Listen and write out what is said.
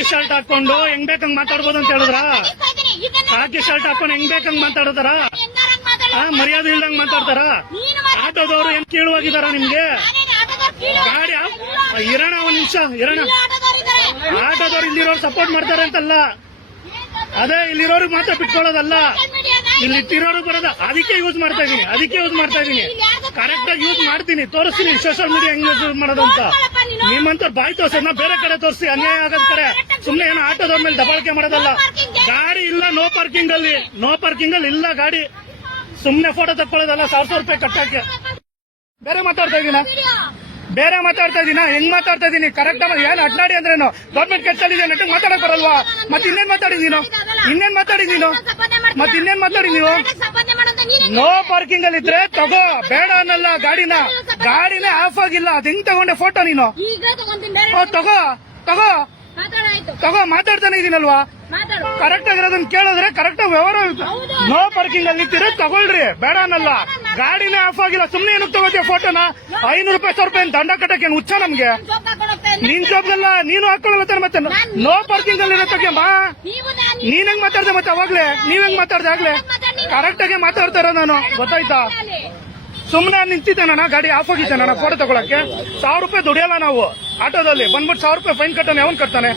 ಕಾಕಿ shirt ಹಾಕೊಂಡು ಹೆಂಗ್ ಬೇಕಂಗ್ ಮಾತಾಡ್ಬೋದು ಅಂತ ಹೇಳಿದ್ರ? ಕಾಕಿ ಶರ್ಟ್ ಹಾಕೊಂಡು ಹೆಂಗ್ ಬೇಕಂಗ್ ಮಾತಾಡತಾರ? ಮರ್ಯಾದೆ ಇಲ್ದಂಗ್ ಮಾತಾಡ್ತಾರ? ಆಟೋದವರು ಏನ್ ಕೀಳುವಾಗಿದಾರ ನಿಮ್ಗೆ? ಗಾಡಿ ಇರೋಣ ಒಂದ್ ನಿಮಿಷ ಇರೋಣ. ಆಟೋದವ್ರು ಇಲ್ಲಿರೋರು ಸಪೋರ್ಟ್ ಮಾಡ್ತಾರೆ ಅಂತಲ್ಲ, ಅದೇ ಇಲ್ಲಿರೋರಿಗೆ ಮಾತ್ರ ಬಿಟ್ಕೊಳ್ಳೋದಲ್ಲ, ಇಲ್ಲಿ ಇಟ್ಟಿರೋರು ಬರೋದ. ಅದಕ್ಕೆ ಯೂಸ್ ಮಾಡ್ತಾ ಇದೀನಿ, ಕರೆಕ್ಟ್ ಆಗಿ ಯೂಸ್ ಮಾಡ್ತೀನಿ, ತೋರಿಸ್ತೀನಿ ಸೋಷಿಯಲ್ ಮೀಡಿಯಾ ಹೆಂಗ್ ಯೂಸ್ ಮಾಡೋದು ಅಂತ. ನಿಮ್ಮಂತ ಬಾಯ್ ತೋರ್ಸ ಬೇರೆ ಕಡೆ ತೋರಿಸಿ, ಅನ್ಯಾಯ ಆಗದ ಕಡೆ. ಸುಮ್ನೆ ಏನೋ ಆಟೋದವ್ರ ಮೇಲೆ ದಬಾಳಿಕೆ ಮಾಡೋದಲ್ಲ. ಗಾಡಿ ಇಲ್ಲ, ನೋ ಪಾರ್ಕಿಂಗ್ ಅಲ್ಲಿ ಇಲ್ಲ ಗಾಡಿ. ಸುಮ್ನೆ ಫೋಟೋ ತಕ್ಕೊಳ್ಳೋದಲ್ಲ, 1,000 ರೂಪಾಯಿ ಕಟ್ಟಕ್ಕೆ. ಬೇರೆ ಮಾತಾಡ್ತಾ ಇದೀನ ಹೆಂಗ್ ಮಾತಾಡ್ತಾ ಇದೀನಿ? ಕರೆಕ್ಟ್ ಆಗಿ ಏನ್ ಅಡ್ನಾಡಿ ಅಂದ್ರೇನು? ಗೌರ್ಮೆಂಟ್ ಕೆಲಸದಲ್ಲಿ ನೆಟ್ಟಿಗೆ ಮಾತಾಡಕ್ ಬರಲ್ವಾ? ಮತ್ತೆ ಇನ್ನೇನ್ ಮಾತಾಡಿ ನೀನು? ನೋ ಪಾರ್ಕಿಂಗ್ ಅಲ್ಲಿ ಇದ್ರೆ ತಗೋ, ಬೇಡ ಅನ್ನಲ್ಲ. ಗಾಡಿನೇ ಆಫ್ ಆಗಿಲ್ಲ, ಅದ್ ಹೆಂಗ್ ತಗೊಂಡೆ ಫೋಟೋ ನೀನು? ತಗೋ ಮಾತಾಡ್ತಾನೆ ಇದೀನಲ್ವಾ? ಕರೆಕ್ಟ್ ಆಗಿರೋದನ್ನ ಕೇಳಿದ್ರೆ ಕರೆಕ್ಟ್ ಆಗಿ ವ್ಯವಹಾರ. ನೋ ಪಾರ್ಕಿಂಗ್ ಅಲ್ಲಿ ಇದ್ದೀರ ತಗೊಳ್ರಿ, ಬೇಡ ಅನ್ನಲ್ಲ. ಗಾಡಿನೇ ಆಫ್ ಆಗಿಲ್ಲ, ಸುಮ್ನೆ ಏನಕ್ಕೆ ತಗೋತೀಯ ಫೋಟೋನ? 500 ರೂಪಾಯಿ 1,000 ರೂಪಾಯಿ ದಂಡ ಕಟ್ಟಕ್ಕೆ ಏನ್ ಹುಚ್ಚ ನಮ್ಗೆ? ನಿನ್ ಜಾಬ್ಗಲ್ಲ, ನೀನು ಹಾಕೊಳ್ಳಲ್ಲ ಮತ್ತೆ. ನೋ ಪಾರ್ಕಿಂಗ್ ಅಲ್ಲಿ ಇರತ್ತಕ್ಕೆ ಬಾ. ನೀನ್ ಹೆಂಗ್ ಮಾತಾಡ್ದೆ ಮತ್ತೆ ಅವಾಗ್ಲೇ? ನೀವ್ ಹೆಂಗ್ ಮಾತಾಡ್ದೆ ಆಗ್ಲೇ? ಕರೆಕ್ಟ್ ಆಗಿ ಮಾತಾಡ್ತಾರ ನಾನು, ಗೊತ್ತಾಯ್ತಾ? ಸುಮ್ನೆ ನಿಂತಿದ್ದೆ ನಾನು, ಗಾಡಿ ಆಫ್ ಆಗಿದ್ದೆ ನಾನು ಫೋಟೋ ತಗೊಳಕ್ಕೆ. 1,000 ರೂಪಾಯಿ ದುಡಿಯಲ್ಲ ನಾವು ಆಟೋದಲ್ಲಿ. ಬಂದ್ಬಿಟ್ಟು 1,000 ರೂಪಾಯಿ ಫೈನ್ ಕಟ್ಟಾನೆ, ಯಾವನ್ ಕಟ್ತಾನೆ?